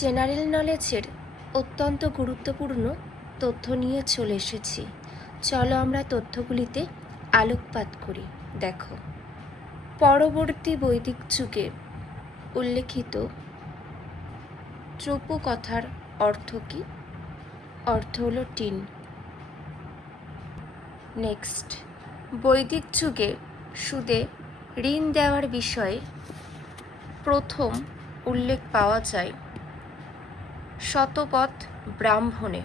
General নলেজের অত্যন্ত গুরুত্বপূর্ণ তথ্য নিয়ে চলে এসেছি। চলো আমরা তথ্যগুলিতে আলোকপাত করি। দেখো, পরবর্তী বৈদিক যুগে উল্লেখিত ত্রুপ কথার অর্থ কী? অর্থ হলো টিন। নেক্সট, বৈদিক যুগে সুদে ঋণ দেওয়ার বিষয়ে প্রথম উল্লেখ পাওয়া যায় শতপথ ব্রাহ্মণে।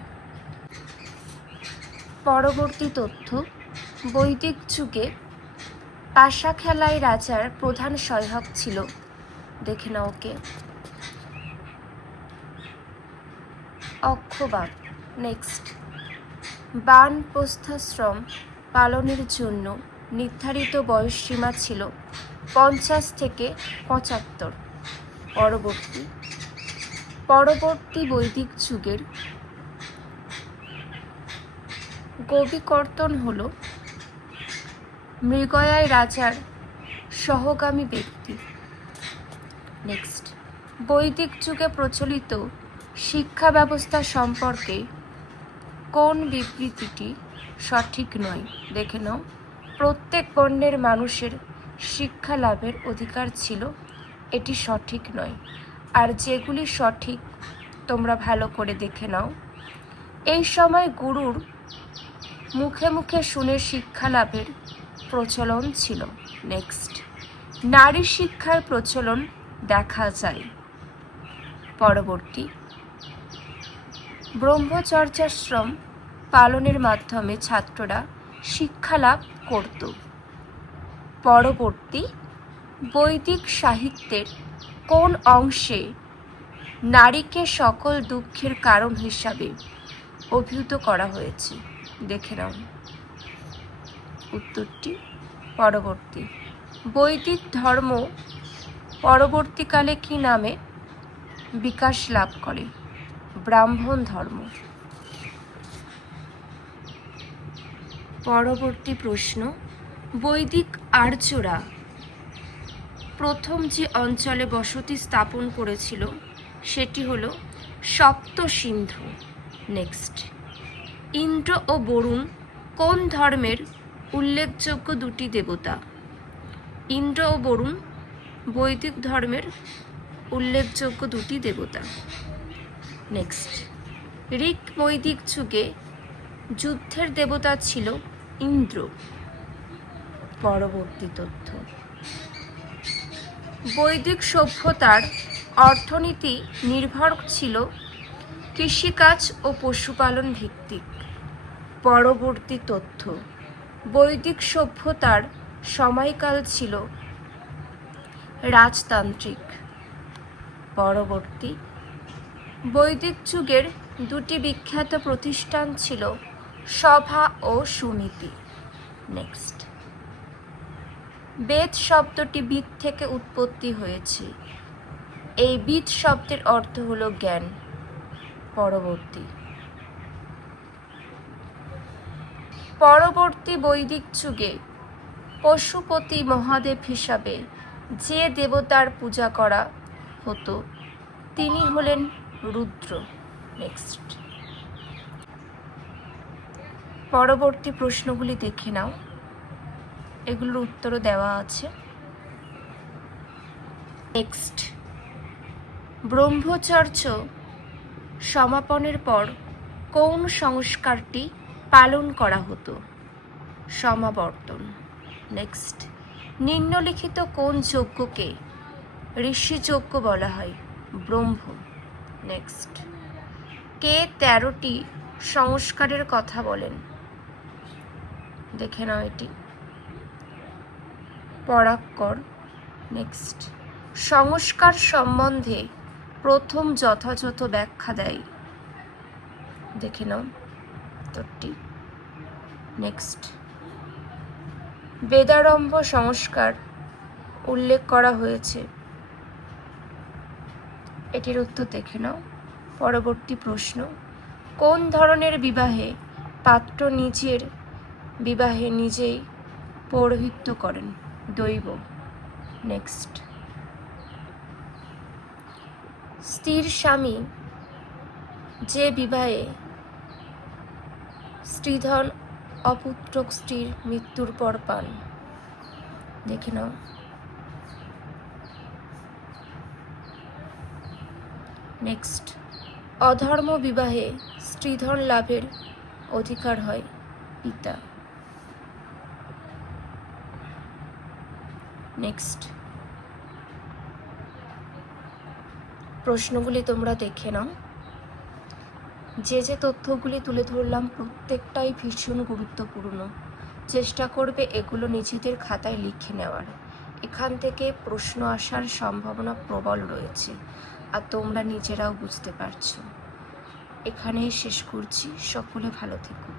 পরবর্তী তথ্য, বৈদিক যুগে পাশা খেলায় রাজার প্রধান সহায়ক ছিল। দেখে নাও ওকে, অক্ষবাদ। নেক্সট, বানপ্রস্থাশ্রম পালনের জন্য নির্ধারিত বয়সসীমা ছিল 50 থেকে 75। পরবর্তী বৈদিক যুগের গোপীকর্তন হল মৃগয়ায় রাজার সহগামী ব্যক্তি। নেক্সট, বৈদিক যুগে প্রচলিত শিক্ষা ব্যবস্থা সম্পর্কে কোন বিবৃতিটি সঠিক নয়? দেখে নাও, প্রত্যেক বর্ণের মানুষের শিক্ষা লাভের অধিকার ছিল, এটি সঠিক নয়। আর যেগুলি সঠিক তোমরা ভালো করে দেখে নাও। এই সময় গুরুর মুখে মুখে শুনে শিক্ষা লাভের প্রচলন ছিল। নেক্সট, নারী শিক্ষার প্রচলন দেখা যায়। পরবর্তী, ব্রহ্মচর্যাশ্রম পালনের মাধ্যমে ছাত্ররা শিক্ষা লাভ করত। পরবর্তী, বৈদিক সাহিত্যের কোন অংশে নারীকে সকল দুঃখের কারণ হিসাবে অভিহিত করা হয়েছে? দেখে নাও উত্তরটি। পরবর্তী, বৈদিক ধর্ম পরবর্তীকালে কি নামে বিকাশ লাভ করে? ব্রাহ্মণ ধর্ম। পরবর্তী প্রশ্ন, বৈদিক আর্যরা প্রথম যে অঞ্চলে বসতি স্থাপন করেছিল সেটি হল সপ্ত সিন্ধু। নেক্সট, ইন্দ্র ও বরুণ কোন ধর্মের উল্লেখযোগ্য দুটি দেবতা? ইন্দ্র ও বরুণ বৈদিক ধর্মের উল্লেখযোগ্য দুটি দেবতা। নেক্সট, ঋক বৈদিক যুগে যুদ্ধের দেবতা ছিল ইন্দ্র। পরবর্তী তথ্য, বৈদিক সভ্যতার অর্থনীতি নির্ভর ছিল কৃষিকাজ ও পশুপালন ভিত্তিক। পরবর্তী তথ্য, বৈদিক সভ্যতার সময়কাল ছিল রাজতান্ত্রিক। পরবর্তী, বৈদিক যুগের দুটি বিখ্যাত প্রতিষ্ঠান ছিল সভা ও সুনীতি। নেক্সট, বেদ শব্দটি বিদ থেকে উৎপত্তি হয়েছে। এই বিদ শব্দের অর্থ হলো জ্ঞান। পরবর্তী বৈদিক যুগে পশুপতি মহাদেব হিসাবে যে দেবতার পূজা করা হতো তিনি হলেন রুদ্র। নেক্সট, পরবর্তী প্রশ্নগুলি দেখে নাও, এগুলোর উত্তরও দেওয়া আছে। নেক্সট, ব্রহ্মচর্য সমাপনের পর কোন সংস্কারটি পালন করা হতো? সমাবর্তন। নেক্সট, নিম্নলিখিত কোন যজ্ঞকে ঋষি যজ্ঞ বলা হয়? ব্রহ্ম। নেক্সট, কে 13টি সংস্কারের কথা বলেন? দেখে নাও এটি, পরাক্কর। নেক্সট, সংস্কার সম্বন্ধে প্রথম যথাযথ ব্যাখ্যা দেয়? দেখে নাও উত্তরটি। নেক্সট, বেদারম্ভ সংস্কার উল্লেখ করা হয়েছে, এটির উত্তর দেখে নাও। পরবর্তী প্রশ্ন, কোন ধরনের বিবাহে পাত্র নিজের বিবাহে নিজেই পৌরোহিত্য করেন? দৈব। নেক্সট, স্ত্রীর স্বামী যে বিবাহে স্ত্রীধন অপুত্রক স্ত্রীর মৃত্যুর পর পান। দেখে নাও। নেক্সট, অধর্ম বিবাহে স্ত্রীধন লাভের অধিকার হয় পিতা। নেক্সট, প্রশ্নগুলি তোমরা দেখে নাও। যে তথ্যগুলি তুলে ধরলাম প্রত্যেকটাই ভীষণ গুরুত্বপূর্ণ। চেষ্টা করবে এগুলো নিজেদের খাতায় লিখে নেওয়ার। এখান থেকে প্রশ্ন আসার সম্ভাবনা প্রবল রয়েছে, আর তোমরা নিজেরাও বুঝতে পারছো। এখানেই শেষ করছি। সকলে ভালো থেকো।